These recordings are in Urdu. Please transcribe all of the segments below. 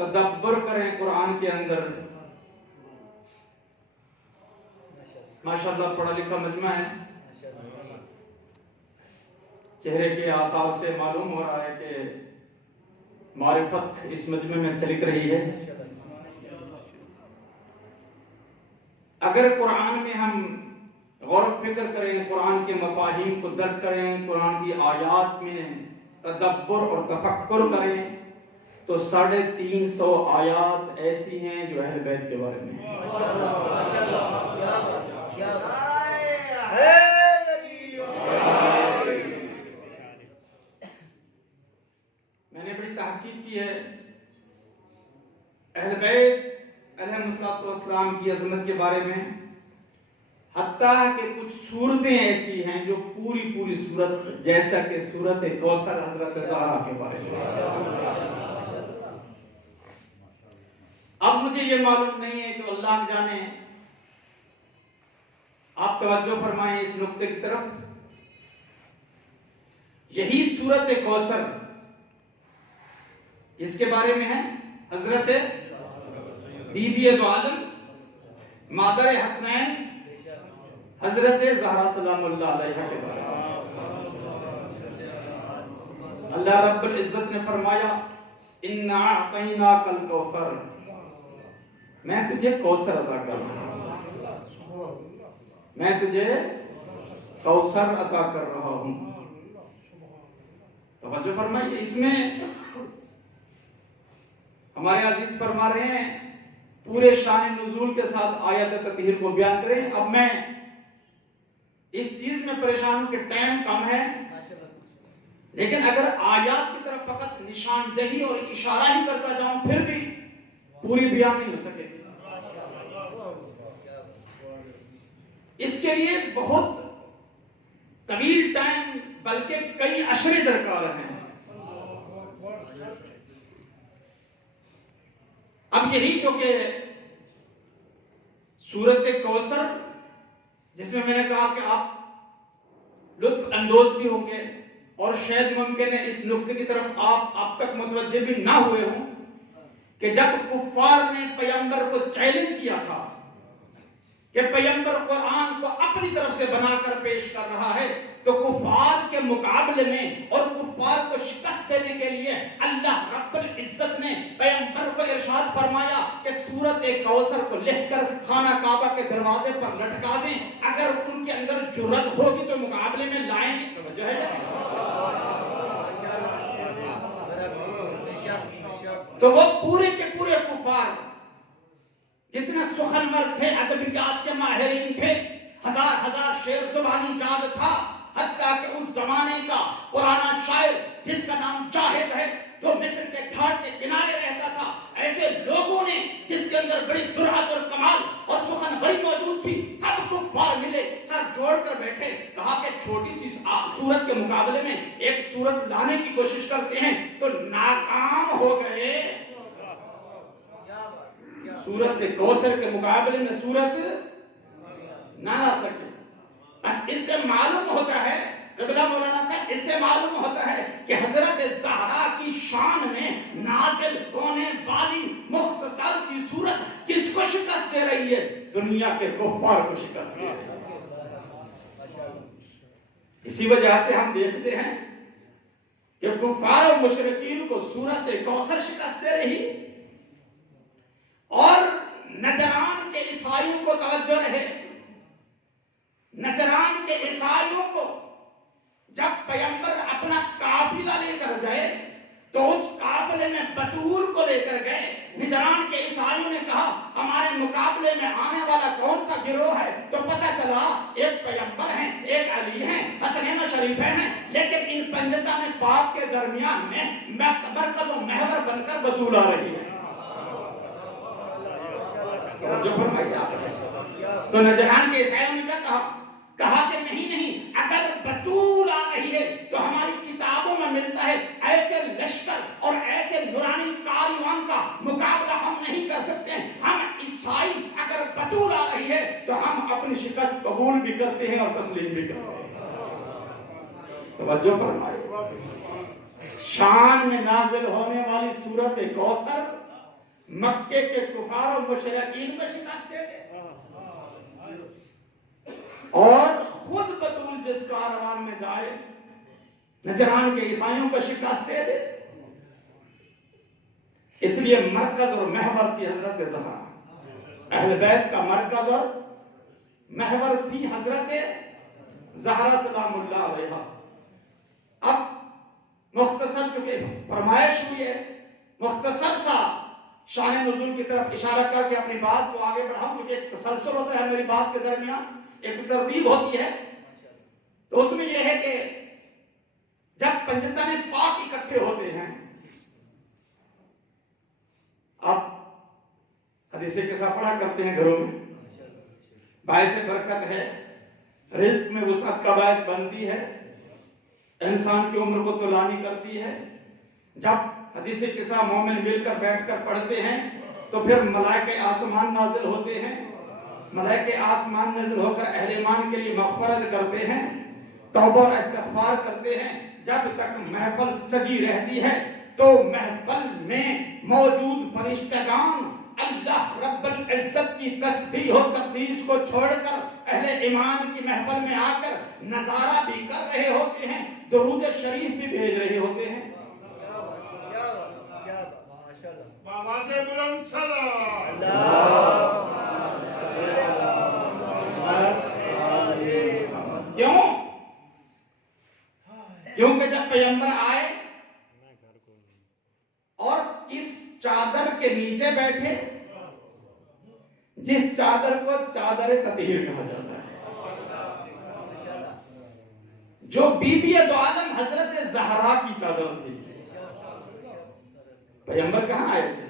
تدبر کریں قرآن کے اندر. ماشاءاللہ پڑھا لکھا مجمع ہے. چہرے کے آثار سے معلوم ہو رہا ہے کہ معرفت اس مجمع میں چھلک رہی ہے. اگر قرآن میں ہم غور و فکر کریں، قرآن کے مفاہیم کو درک کریں، قرآن کی آیات میں تدبر اور تفکر کریں، تو 350 آیات ایسی ہیں جو اہل بیت کے بارے میں ہیں. میں نے بڑی تحقیق کی ہے اہل بیت علیہ السلام کی عظمت کے بارے میں، حتیٰ کہ کچھ صورتیں ایسی ہیں جو پوری صورت، جیسا کہ سورت کوثر حضرت زہرا کے بارے میں. اب مجھے یہ معلوم نہیں ہے کہ اللہ جانے، آپ توجہ فرمائیں اس نقطے کی طرف. یہی سورت کوثر اس کے بارے میں ہے حضرت بی بی دو عالم مادر حسنین حضرت زہرا سلام اللہ علیہ کے بارے میں. اللہ رب العزت نے فرمایا اِنَّا أَعْطَيْنَاكَ الْكَوْثَرَ، میں تجھے کوثر عطا کر رہا ہوں، میں تجھے کوثر عطا کر رہا ہوں. توجہ فرمائیے، اس میں ہمارے عزیز فرما رہے ہیں پورے شان نزول کے ساتھ آیت تطہیر کو بیان کریں. اب میں اس چیز میں پریشان ہوں کہ ٹائم کم ہے، لیکن اگر آیات کی طرف فقط نشاندہی اور اشارہ ہی کرتا جاؤں پھر بھی پوری بیان نہیں ہو سکے. اس کے لیے بہت طویل ٹائم بلکہ کئی اشرے درکار ہیں. اب یہی جو کہ سورت کوثر، جس میں نے کہا کہ آپ لطف اندوز بھی ہوں گے اور شاید ممکن ہے اس نقطے کی طرف آپ اب تک متوجہ بھی نہ ہوئے ہوں کہ جب کفار نے پیغمبر کو چیلنج کیا تھا کہ پیغمبر قرآن کو اپنی طرف سے بنا کر پیش کر رہا ہے، تو کفار کے مقابلے میں اور کفار کو شکست دینے کے لیے اللہ رب العزت نے پیغمبر کو ارشاد فرمایا کہ سورت کوثر کو لکھ کر خانہ کعبہ کے دروازے پر لٹکا دیں، اگر ان کے اندر جرأت ہوگی تو مقابلے میں لائیں گے. توجہ ہے؟ تو وہ پورے کے پورے کفار جتنے سخنور تھے، ادبیات کے ماہرین تھے، ہزار شعر زبانی یاد تھا، حتیٰ کہ اس زمانے کا پرانا شاعر جس کا نام جاہد ہے، جو مصر کے گھاٹ کے کنارے رہتا تھا، ایسے لوگوں نے جس کے اندر بڑی جرأت اور کمال اور سخنوری موجود تھی، سب کفار ملے، سر جوڑ کر بیٹھے، کہا کہ چھوٹی سی سورت کے مقابلے میں ایک سورت لانے کی کوشش کرتے ہیں تو ناکام ہو گئے. سورت کوثر کے مقابلے میں سورت نہ لا سکے. بس اس سے معلوم ہوتا ہے قبلہ مولانا صاحب، اس سے معلوم ہوتا ہے کہ حضرت زہرا کی شان میں نازل ہونے والی مختصر سی سورت کس کو شکست دے رہی ہے؟ دنیا کے کفار کو شکست دے رہی ہے. اسی وجہ سے ہم دیکھتے ہیں کہ کفار و مشرکین کو سورت کوثر شکست دے رہی، اور نجران کے عیسائیوں کو توجہ رہے، نجران کے عیسائیوں کو جب پیغمبر اپنا قافلہ لے کر گئے تو اس قافلے میں بطور کو لے کر گئے. نجران کے عیسائیوں نے کہا ہمارے مقابلے میں آنے والا کون سا گروہ ہے؟ تو پتہ چلا ایک پیغمبر ہیں، ایک علی ہیں، حسنین و شریفین ہیں، لیکن ان پنجتان پاک کے درمیان میں مرکز و محور بن کر بطول آ رہی ہے. تو نجران کے عیسائیوں نے کیا کہا کہ نہیں، اگر بطول آ رہی ہے تو ہماری کتابوں میں ملتا ہے ایسے لشکر اور ایسے نورانی کاروان کا مقابلہ ہم نہیں کر سکتے. ہم عیسائی اگر بطول آ رہی ہے تو ہم اپنی شکست قبول بھی کرتے ہیں اور تسلیم بھی کرتے ہیں. توجہ فرمائے، شان میں نازل ہونے والی سورت کوثر مکے کے کفار و مشرکین کو شکست دے دے اور خود بطول جس کاروان میں جائے نجران کے عیسائیوں کو شکست دے دے. اس لیے مرکز اور محور تھی حضرت زہرا. اہل بیت کا مرکز اور محور تھی حضرت زہرا سلام اللہ علیہا. اب مختصر چکے فرمائش ہوئی ہے، مختصر سا شان نزول کی طرف اشارہ کر کے اپنی بات کو آگے بڑھاؤں، چونکہ ایک تسلسل ہوتا ہے میری بات کے درمیان، ایک ترتیب ہوتی ہے. تو اس میں یہ ہے کہ جب پنجتن پاک اکٹھے ہوتے ہیں، آپ حدیث کے ساتھ پڑھا کرتے ہیں گھروں میں، باعث برکت ہے، رزق میں وسعت کا باعث بنتی ہے، انسان کی عمر کو طولانی کرتی ہے. جب حدیث کے ساتھ مومن مل کر بیٹھ کر پڑھتے ہیں تو پھر ملائکہ آسمان نازل ہوتے ہیں، ملائکہ آسمان نازل ہو کر اہل ایمان کے لیے مغفرت کرتے ہیں، توبہ اور استغفار کرتے ہیں. جب تک محفل سجی رہتی ہے تو محفل میں موجود فرشتگان اللہ رب العزت کی تسبیح و تقدیس کو چھوڑ کر اہل ایمان کی محفل میں آ کر نظارہ بھی کر رہے ہوتے ہیں، درود شریف بھی بھیج رہے ہوتے ہیں. کیوں؟ کیونکہ جب پیغمبر آئے اور کس چادر کے نیچے بیٹھے، جس چادر کو چادر تطہیر کہا جاتا ہے، جو بی بی دو عالم حضرت زہرا کی چادر تھی. پیغمبر کہاں آئے تھے؟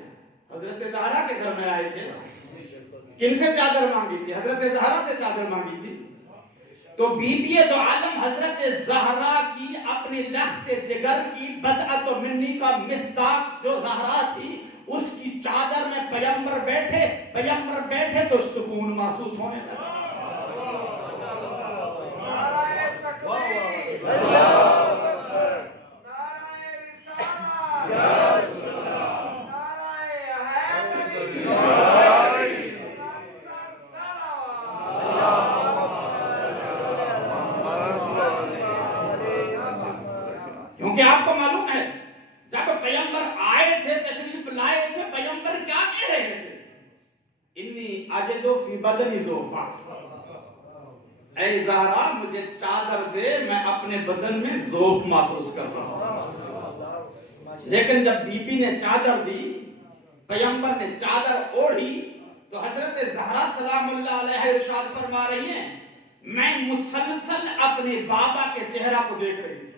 حضرت زہرا کے گھر میں آئے تھے. کن سے چادر مانگی تھی؟ حضرت زہرا سے چادر مانگی تھی. تو بی بی دو عالم حضرت زہرا کی اپنی لخت جگر کی بضعت و منی کا مصداق جو زہرا تھی، اس کی چادر میں پیغمبر بیٹھے تو سکون محسوس ہونے لگا. کیونکہ آپ کو معلوم ہے جب پیغمبر آئے تھے، تشریف لائے تھے، پیغمبر کیا کہہ رہے تھے؟ انی اجدو فی بدنی ذوفا، اے زہرا مجھے چادر دے، میں اپنے بدن میں ذوف محسوس کر رہا ہوں. لیکن جب بی بی نے چادر دی، پیغمبر نے چادر اوڑھی، تو حضرت زہرا سلام اللہ علیہ ارشاد فرما رہی ہیں میں مسلسل اپنے بابا کے چہرہ کو دیکھ رہی تھی.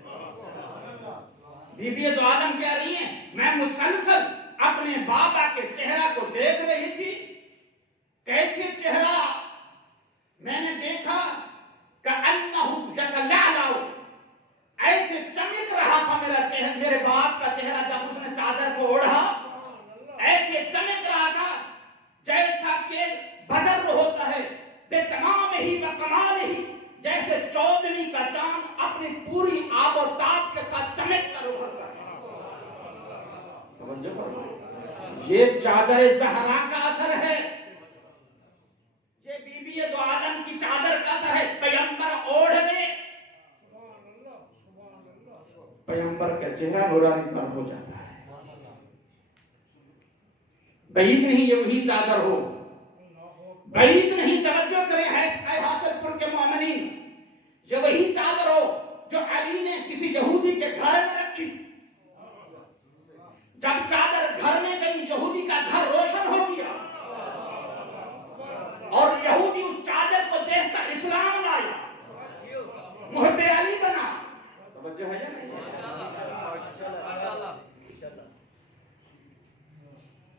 بی بی دو عالم کہہ رہی ہیں میں مسلسل اپنے بابا کے چہرہ کو دیکھ رہی تھی. کیسے چہرہ؟ میں نے دیکھا کأنہ یتلألأ، ایسے چمک رہا تھا میرا چہرہ، میرے باپ کا چہرہ جب اس نے چادر کو اوڑھا ایسے چمک رہا تھا جیسا کہ بدر ہوتا ہے بے تمام ہی بکمال ہی، جیسے چودنی کا چاند اپنی پوری آب و تاب کے ساتھ چمک کر ابھرتا ہے. یہ چادر زہرا کا اثر ہے، یہ بی بی دو عالم کی چادر کا اثر ہے. پیغمبر اوڑھنے، پیغمبر کا چہرہ نورانی تر ہو جاتا ہے. بعید نہیں یہ وہی چادر ہو، بعید نہیں، توجہ کریں اے حاصل پور کے مومنین، یہ وہی چادر ہو جو علی نے کسی یہودی کے گھر میں رکھی. جب چادر گھر میں گئی یہودی کا گھر روشن ہو گیا اور یہودی اس چادر کو دیکھ کر اسلام لایا، محب علی بنا. توجہ ہے یا نہیں؟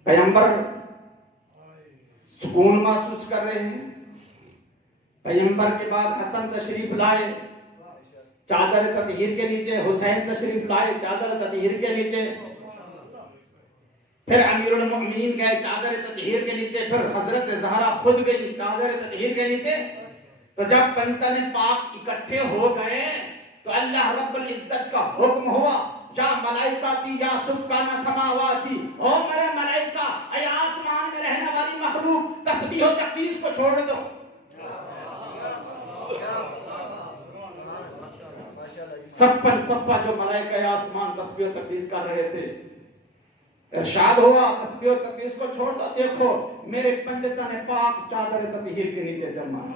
پیغمبر سکون محسوس کر رہے ہیں. پیغمبر کے بعد حسن تشریف لائے چادر تطہیر کے نیچے، حسین تشریف لائے چادر تطہیر کے نیچے، پھر امیر المؤمنین گئے چادر تطہیر کے نیچے، پھر حضرت زہرا خود گئی چادر تطہیر کے نیچے. تو جب پنجتن پاک اکٹھے ہو گئے تو اللہ رب العزت کا حکم ہوا یا ملائکاتی یا سکان سماواتی، او میرے ملائکہ، اے آسمان میں رہنے والی مخلوق، تسبیح و تقدیس کو چھوڑ دو۔ صفا جو ملائکہ آسمان تسبیح و تقدیس کر رہے تھے، ارشاد ہوا تسبیح و تقدیس کو چھوڑ دو، دیکھو میرے پنجتن پاک چادر تطہیر کے نیچے جمع ہے۔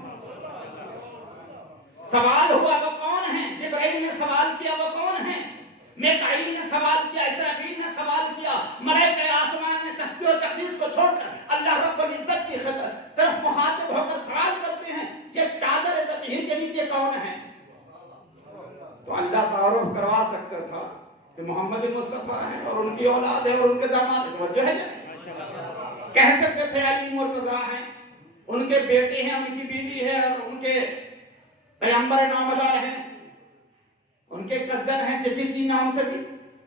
سوال ہوا وہ کون ہیں؟ جبرائیل نے سوال کیا وہ کون ہیں؟ میکائیل نے سوال کیا، اسرافیل نے سوال کیا، ملائکہ آسمان نے تسبیح و تقدیس کو چھوڑ کر اللہ رب العزت کی طرف مخاطب ہو کر سوال کرتے ہیں کہ چادر تطہیر کے نیچے کون ہے؟ تو اللہ تعارف کروا سکتا تھا کہ محمد مصطفیٰ ہیں اور ان کی اولاد ہے اور ان کے داماد، توجہ ہے جائے کہہ سکتے تھے علی مرتضیٰ ہیں، ان کے بیٹے ہیں، ان کی بیوی ہے اور ان کے پیغمبر نامدار ہیں، ان کے کزن ہیں، جسی نام سے بھی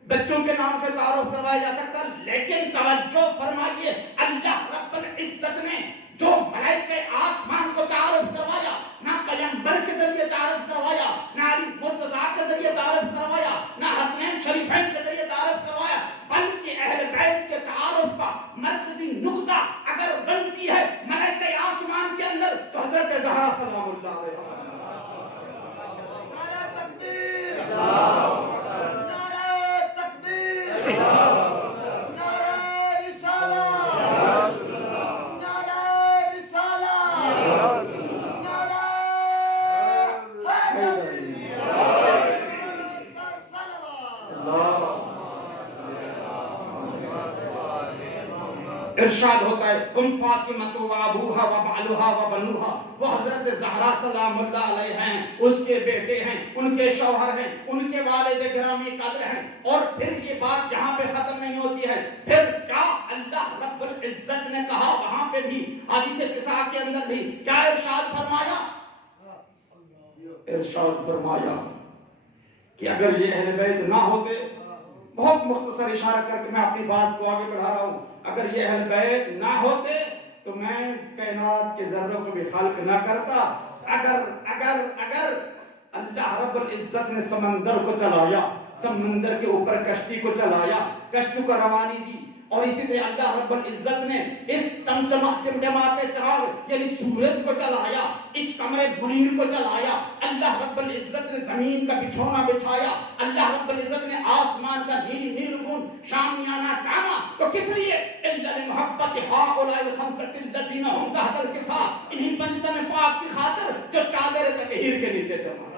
بچوں کے نام سے تعارف کروایا جا سکتا، لیکن توجہ فرمائیے اللہ رب العزت نے جو ملائکہ آسمان کو تعارف کروایا، نہ پیغمبر کے ذریعے تعارف کروایا، نہ علی مرتضیٰ کے ذریعے تعارف کروایا، نہ حسنین شریفین کے ذریعے تعارف کروایا، بلکہ اہل بیت کے تعارف کا مرکزی نقطہ اگر بنتی ہے ملائکہ آسمان کے اندر تو حضرت زہرا سلام اللہ علیہا۔ ارشاد ہوتا ہے ہم فاطمۃ و ابوہا و بعلہا و بنوہا، وہ حضرت زہرا سلام اللہ علیہ ہیں، اس کے بیٹے ہیں، ان کے شوہر ہیں، ان کے والد گرامی قدر ہیں۔ اور پھر یہ بات یہاں پہ ختم نہیں ہوتی ہے، پھر کیا اللہ رب العزت نے کہا وہاں پہ بھی حدیث قصہ کے اندر بھی کیا ارشاد فرمایا؟ ارشاد فرمایا کہ اگر یہ اہل بیت نہ ہوتے، بہت مختصر اشارہ کر کے میں اپنی بات کو آگے بڑھا رہا ہوں، اگر یہ اہل بیت نہ ہوتے تو میں اس کائنات کے ذروں کو بھی خلق نہ کرتا۔ اگر اللہ رب العزت نے سمندر کو چلایا، سمندر کے اوپر کشتی کو چلایا، کشتی کو روانی دی، اور اسی طرح اللہ رب العزت نے اس ٹمٹماتے چراغ یعنی سورج کو چلایا، اس قمر منیر کو چلایا، اللہ رب العزت نے زمین کا بچھونا بچھایا، اللہ رب العزت نے آسمان کا نیل نیلگون شامیانہ ٹانا، تو کس لیے؟ الا لمحبت هؤلاء الخمسة الذين هم تحت الكساء، انہی پنجتن پاک کی خاطر جو چادر تطہیر کے نیچے جمع۔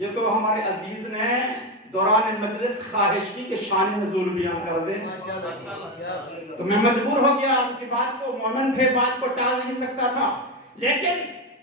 یہ تو ہمارے عزیز نے دوران مجلس خواہش کی کہ شان نزول بیان کر دیں، تو میں مجبور ہو گیا، ان کی بات کو مومن تھے، بات کو ٹال نہیں سکتا تھا، لیکن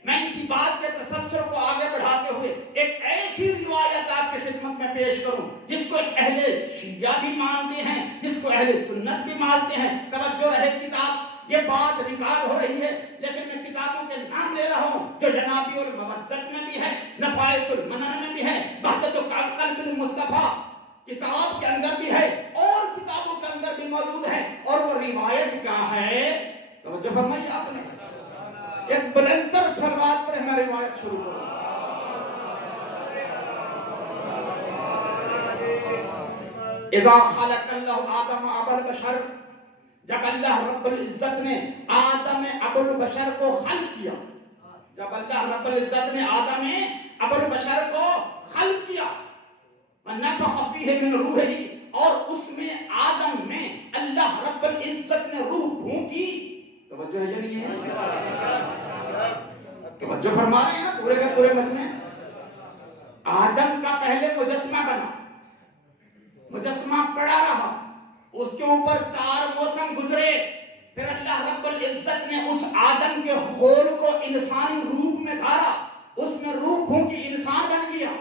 میں اسی بات کے تسلسل کو آگے بڑھاتے ہوئے ایک ایسی روایت آپ کی خدمت میں پیش کروں جس کو اہل شیعہ بھی مانتے ہیں، جس کو اہل سنت بھی مانتے ہیں۔ توجہ رہے، کتاب یہ بات ریکارڈ ہو رہی ہے لیکن میں کتابوں کے نام لے رہا ہوں جو جنابی المودت میں بھی ہے، نفائس المنن میں بھی ہے، بہجت قلب المصطفیٰ کتاب کے اندر بھی ہے اور کتابوں کے اندر بھی موجود ہے، اور وہ روایت کیا ہے؟ توجہ فرمائیے آپ نے، ایک بلندر سلوات پر ہمیں روایت شروع کرو۔ اذا خلق اللہ آدم ابا البشر، جب اللہ رب العزت نے آدم ابو البشر کو خلق کیا، جب اللہ رب العزت نے آدم ابو البشر کو خلق کیا، ونفخ فیہ من روحہ، اور اس میں آدم میں اللہ رب العزت نے روح پھونکی۔ توجہ ہے یا نہیں ہے؟ توجہ فرما رہے ہیں پورے کے پورے مجمع۔ آدم کا پہلے مجسمہ بنا، مجسمہ پڑا رہا، اس کے اوپر 4 موسم گزرے، پھر اللہ رب العزت نے اس آدم کے خول کو انسانی روپ میں دھارا، اس میں روح پھونکی، انسان بن گیا۔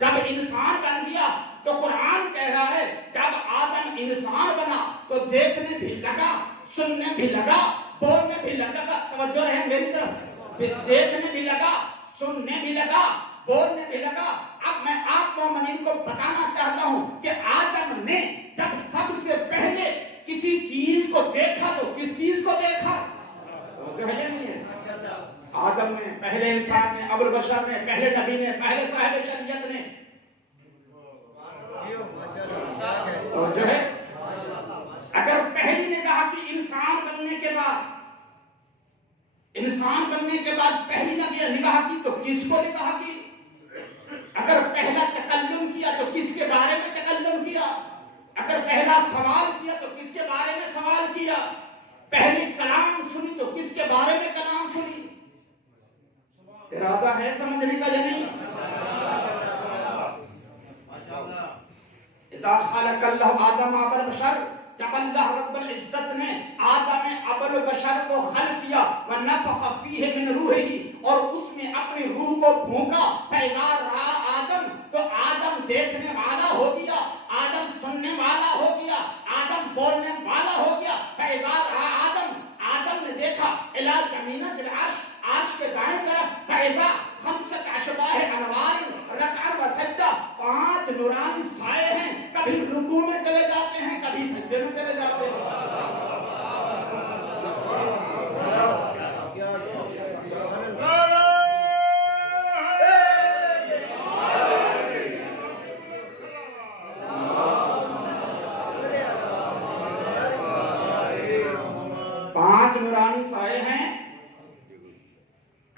جب انسان بن گیا تو قرآن کہہ رہا ہے جب آدم انسان بنا تو دیکھنے بھی لگا، سننے بھی لگا، بولنے بھی لگا۔ توجہ رہے میری طرف، دیکھنے بھی لگا، سننے بھی لگا، بولنے بھی لگا۔ اب میں آپ مومنین کو بتانا چاہتا ہوں کہ آدم نے جب سب سے پہلے کسی چیز کو دیکھا تو کس چیز کو دیکھا؟ جو ہے یا نہیں ہے؟ آدم نے، پہلے انسان نے، ابو البشر نے، پہلے نبی نے، پہلے صاحب شریعت نے، اور جو ہے اگر پہلی نے کہا کہ انسان بننے کے بعد پہلی نے نکاح کی تو کس کو نکاح کی؟ اگر پہلا تکلم کیا تو کس کے بارے میں تکلم کیا؟ اگر پہلا سوال کیا تو کس کے بارے میں سوال کیا؟ پہلی کلام سنی تو کس کے بارے میں کلام سنی؟ ارادہ ہے سمجھنے کا یا نہیں؟ اذا خلق اللہ آدم ابو البشر، جب اللہ رب العزت نے آدم ابو البشر کو خلق کیا، ونفخ فیہ من روحہ، اور اس میں اپنی روح کو پھونکا، فاذا رأى آدم، تو آدم دیکھنے والا ہو گیا، آدم سننے والا ہو گیا، آدم بولنے والا ہو گیا، فاذا رأى آدم نے دیکھا الی جمینۃ العرش، عرش کے دائیں طرف، فاذا خمسۃ اشباہ انوار رکعا و سجدہ، 5 نورانی سائے ہیں، کبھی رکوع میں چلے جاتے ہیں، کبھی سجدے میں چلے جاتے ہیں۔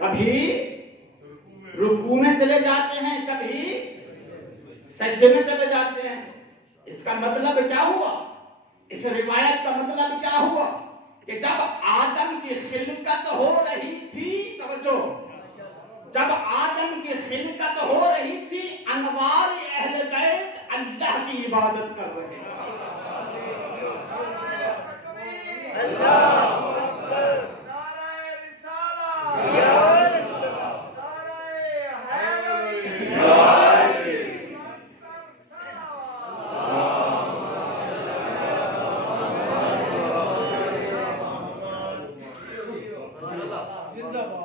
کبھی رکوع میں چلے جاتے ہیں، کبھی سجدے میں چلے جاتے ہیں۔ اس کا مطلب کیا ہوا؟ اس روایت کا مطلب کیا ہوا کہ جب آدم کی خلقت ہو رہی تھی، توجہ، جب آدم کی خلقت ہو رہی تھی، انوار اہل بیت اللہ کی عبادت کر رہے تھے۔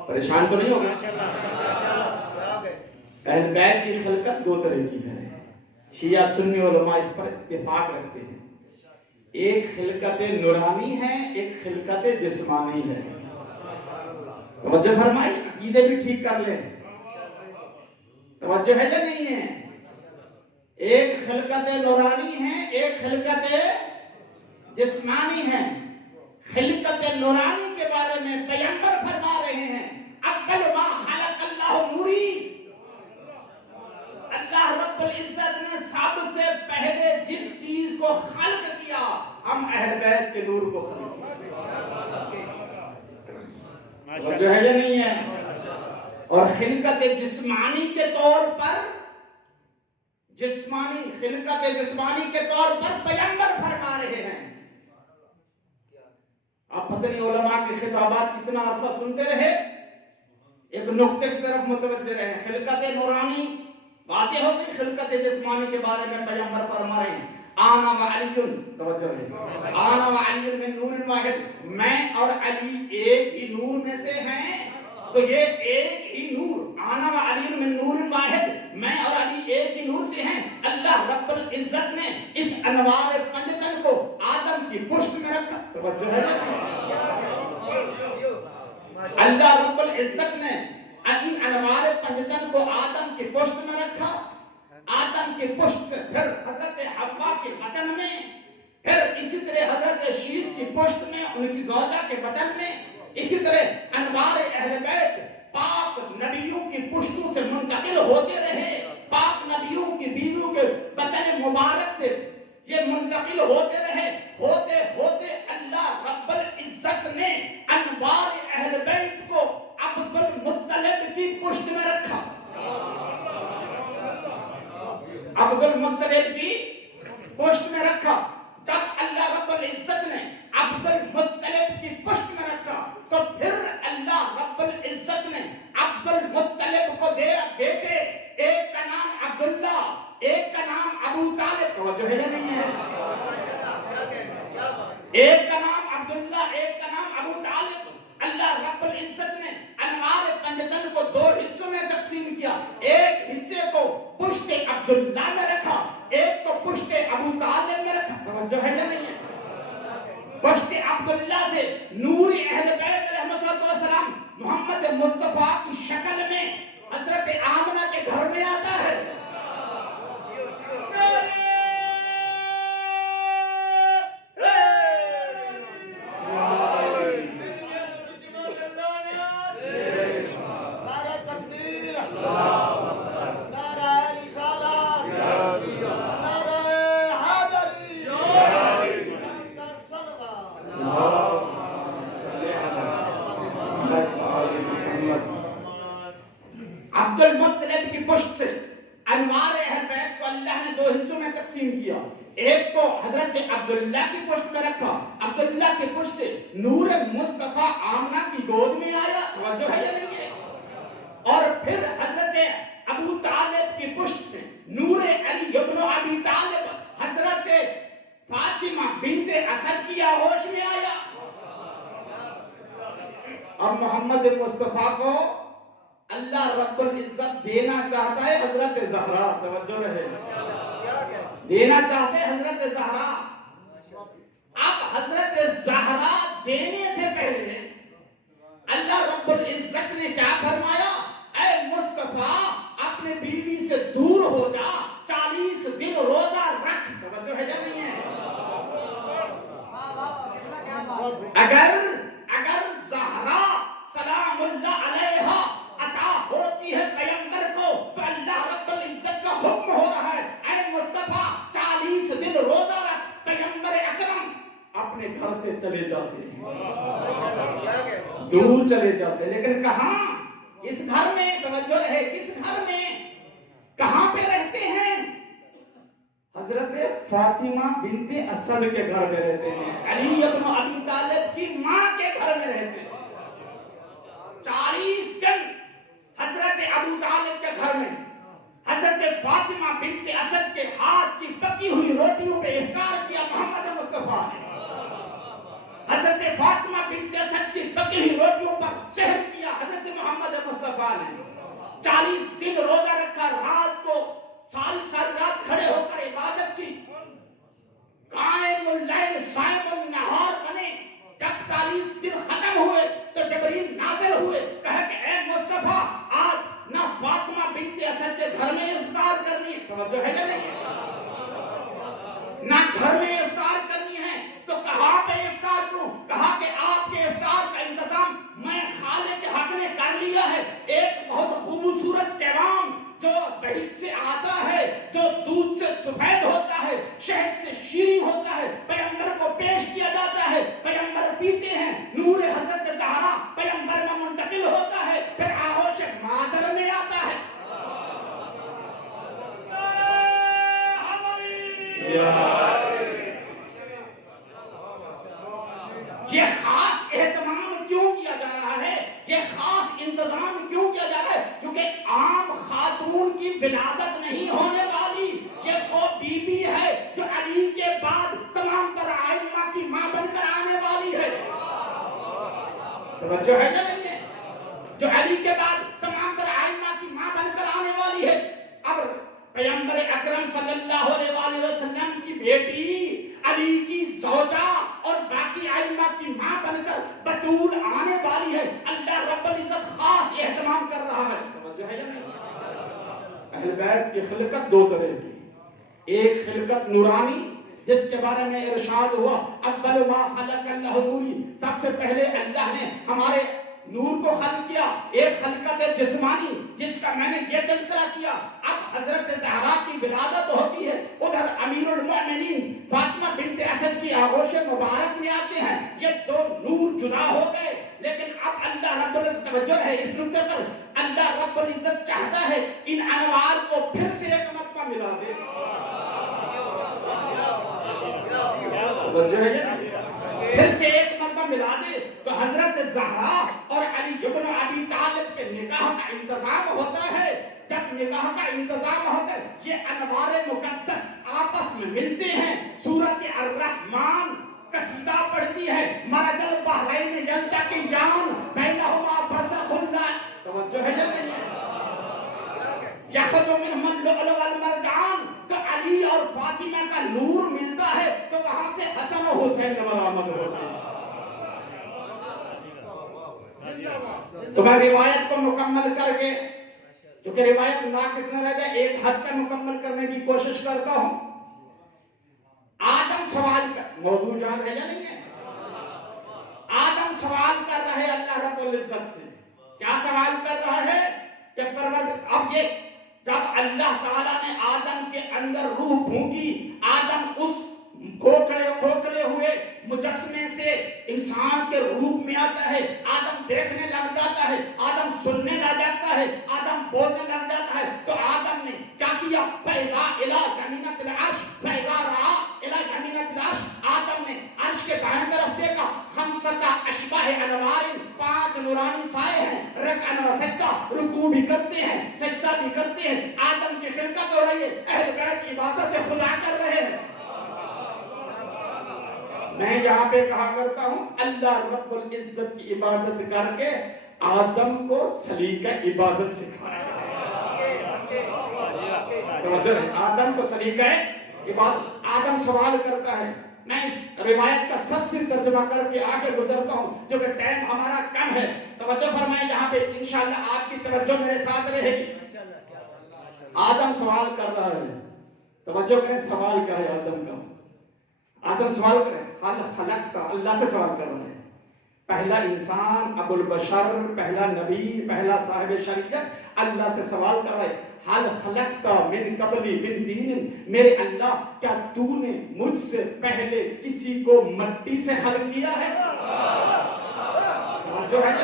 پریشان تو نہیں ہوگا؟ اہل بیت کی خلقت 2 طرح کی ہے، شیعہ سنی علماء اس پر اتفاق رکھتے ہیں۔ ایک خلقت نورانی ہے، ایک خلقت جسمانی ہے۔ توجہ فرمائی، عقیدے بھی ٹھیک کر لیں، توجہ ہے یا نہیں ہے؟ ایک خلقت نورانی ہے، ایک خلقت جسمانی ہے۔ خلقت نورانی کے بارے میں پیغمبر فرما رہے ہیں، اول ما خلق اللہ نوری، اللہ رب العزت نے سب سے پہلے جس چیز کو خلق کیا، ہم اہل بیت کے نور کو خلق کیا۔ جو ہے یا نہیں ہے؟ اور خلقت جسمانی کے طور پر، خلقت جسمانی کے طور پر پیغمبر فرما رہے ہیں۔ آپ پتہ نہیں علماء کے خطابات کتنا عرصہ سنتے رہے، ایک نقطے کی طرف متوجہ رہے۔ خلقت نورانی واضح ہو گئی، خلقت جسمانی کے بارے میں پیغمبر فرما رہے ہیں، آنا و علی، توجہ ہے، آنا و علی من نور واحد، میں اور علی ایک ہی نور میں سے ہیں۔ تو یہ ایک ہی نور، آنا و علی من نور واحد، میں اور علی ایک ہی نور سے ہیں۔ اللہ رب العزت نے اس انوار پنجتن کو آدم کی پشت میں رکھا، توجہ ہے، اللہ رب العزت نے ان انوار پنجتن کو آدم کی پشت میں رکھا، آدم کی پشت، پھر حضرت حوا کے بطن میں، پھر اسی طرح حضرت شیش کی پشت میں، ان کی زوجہ کے بطن میں، اسی طرح انوار اہل بیت پاک نبیوں کی پشتوں سے منتقل ہوتے رہے، پاک نبیوں کی بیویوں کے بطن مبارک سے یہ منتقل ہوتے رہے، ہوتے ہوتے اللہ رب العزت نے انوار اہل بیت کو عبد المطلب کی پشت میں رکھا، عبد المطلب کی پشت میں رکھا۔ جب اللہ رب العزت نے عبد المطلب کی پشت میں رکھا تو پھر اللہ رب العزت نے عبد المطلب کو دیا بیٹے، ایک کا نام عبداللہ، ایک کا نام ابو طالب، توجہ ہے یا نہیں ہے؟ ایک کا نام عبداللہ، ایک کا نام ابو طالب۔ اللہ رب العزت نے انوار پنجتن کو 2 حصوں میں تقسیم کیا، ایک حصے کو پشت عبداللہ میں رکھا، ایک کو پشت ابو طالب میں رکھا، توجہ ہے یا نہیں ہے؟ پشت عبداللہ سے نور اہل بیت رحمۃ انوار اہل بیت کو اللہ نے 2 حصوں میں تقسیم کیا. ایک کو حضرت عبداللہ کی پشت میں رکھا, عبداللہ کی پشت سے نور مصطفیٰ آمنہ کی گود میں آیا, توجہ ہے یا نہیں ہے؟ اور پھر حضرت ابو طالب کی پشت سے نور علی ابن ابی طالب حضرت فاطمہ بنت اسد کی آغوش میں آیا. اور محمد مصطفیٰ کو اللہ رب العزت دینا چاہتا ہے حضرت زہرا, توجہ رہے, دینا چاہتے ہیں حضرت زہرا. اب حضرت زہرا دینے سے پہلے اللہ رب العزت نے کیا فرمایا, اے مصطفیٰ اپنے بیوی سے دور ہو جا, 40 دن روزہ رکھ. توجہ ہے یا نہیں ہے؟ اگر زہرا سلام اللہ علیہا عطا ہوتی ہے پیغمبر کو, تو اللہ رب العزت کا حکم ہو رہا ہے, اے مصطفیٰ 40 دن روزہ رکھ. پیغمبر اکرم اپنے گھر سے چلے جاتے ہیں, دور چلے جاتے ہیں, لیکن کہاں, کس گھر میں, توجہ رہے, کس گھر میں, کہاں پہ رہتے ہیں؟ حضرت فاطمہ بنت اسد کے گھر میں رہتے ہیں, علی ابن ابی طالب کی ماں کے گھر میں رہتے ہیں. 40 دن حضرت ابو طالب کے گھر میں حضرت فاطمہ بنت اسد کے ہاتھ کی پکی ہوئی روٹیوں پہ افطار کیا محمد مصطفیٰ نے. حضرت فاطمہ بنت اسد کی پکی ہوئی روٹیوں پر سحر کیا حضرت محمد مصطفیٰ نے. 40 دن روزہ رکھا, رات کو ساری رات کھڑے ہو کر عبادت کی, قائم اللیل صائم النہار بنے. جب 40 دن ختم ہوئے تو جبریل نازل ہوئے, کہا کہ اے مصطفیٰ آج نہ فاطمہ بنت اسد کے گھر میں افطار کرنی ہے, توجہ ہے یا نہیں, نہ گھر میں افطار کرنی ہے, تو کہاں پہ افطار کروں؟ کہا کہ آپ کے افطار کا انتظام میں خالق کے حق نے کر لیا ہے. ایک بہت خوبصورت کیوام جو دہی سے آتا ہے, جو دودھ سے سفید ہوتا ہے, شہد سے شیریں ہوتا ہے, پیغمبر کو پیش کیا جاتا ہے, پیغمبر پیتے ہیں, نور حضرت زہرا پیغمبر میں منتقل ہوتا ہے, پھر آغوش مادر میں آتا ہے. یہ خاص اہتمام کیوں کیا جا رہا ہے, یہ خاص انتظام کیوں کیا جا رہا ہے؟ کیونکہ عام خاتون کی ولادت نہیں ہونے والی, یہ وہ بی بی ہے جو علی کے بعد تمام تر ائمہ کی ماں بن کر آنے والی ہے. توجہ ہے یا نہیں ہے؟ جو علی کے بعد تمام تر ائمہ کی ماں بن کر آنے والی ہے. اب پیغمبر اکرم صلی اللہ علیہ وآلہ وسلم کی بیٹی علی کی زوجہ اور باقی ائمہ کی ماں بن کر بطول آنے والی ہے. اللہ رب العزت خاص اہتمام کر رہا ہے. توجہ ہے یا نہیں؟ اہل بیت کی خلقت 2 طرح کی, ایک خلقت نورانی جس کے بارے میں ارشاد ہوا اول ما خلق اللہ نوری, سب سے پہلے اللہ نے ہمارے نور کو خلق کیا. ایک خلقت جسمانی جس کا میں نے یہ تذکرہ کیا. اب حضرت زہرا کی ولادت ہوتی ہے, ادھر امیر المؤمنین فاطمہ بنت اسد کی آغوش مبارک میں آتے ہیں. یہ 2 نور جدا ہو گئے, لیکن اب اللہ رب العزت توجہ ہے اس نقطے پر, اللہ رب العزت چاہتا ہے ان انوار کو پھر سے ایک مرتبہ ملا دے. پھر سے ایک مرتبہ ملا دے تو حضرت زہرا اور علی ابن ابی طالب کے نکاح کا انتظام ہوتا ہے. جب نکاح کا انتظام ہوتا ہے, یہ انوار مقدس آپس میں ملتے ہیں. سورۃ الرحمن قصیدہ پڑھتی ہے, مرج البحرین یلتقیان بینہما برزخ لا, توجہ ہے جب یاخذ منہما اللؤلؤ والمرجان, تو علی اور فاطمہ کا نور ملتا ہے تو وہاں سے حسن و حسین برآمد ہوتے ہیں. تو میں روایت کو مکمل کر کے, چونکہ روایت ناقص نہ رہ جائے, ایک حد تک مکمل کرنے کی کوشش کرتا ہوں. آدم سوال کر, موضوع یاد ہے یا نہیں ہے؟ آدم سوال کر رہا ہے اللہ رب العزت سے. کیا سوال کر رہا ہے کہ پروردگار, اب یہ جب اللہ تعالیٰ نے آدم کے اندر روح پھونکی, آدم اس کھوکھلے ہوئے مجسمے سے انسان کے روپ میں آتا ہے. آدم دیکھنے لگ جاتا ہے, آدم سننے لگ جاتا ہے, آدم بولنے لگ جاتا ہے. تو آدم نے کیا کیا؟ رکوع بھی کرتے ہیں, سجدہ بھی کرتے ہیں, آدم کی خلقت ہو رہی ہے, اہل بیت عبادت خدا کر رہے ہیں. میں یہاں پہ کہا کرتا ہوں اللہ رب العزت کی عبادت کر کے آدم کو سلیقہ عبادت سکھایا. آدم کو سلیقہ عبادت. آدم سوال کرتا ہے, میں اس روایت کا سب سے ترجمہ کر کے آگے گزرتا ہوں جو کہ ٹائم ہمارا کم ہے. توجہ فرمائیں یہاں پہ, انشاءاللہ آپ کی توجہ میرے ساتھ رہے گی. آدم سوال کر رہا ہے, توجہ کریں سوال کیا ہے آدم کا. آدم سوال کریں حل خلقتا, اللہ سے سوال کر رہا ہے. پہلا انسان, ابو البشر, پہلا نبی, پہلا صاحب شریعت, اللہ سے سوال کر رہا ہے حل خلقتا من قبلی من دین, میرے اللہ کیا تو نے مجھ سے پہلے کسی کو مٹی سے خلق کیا ہے؟ جو ہے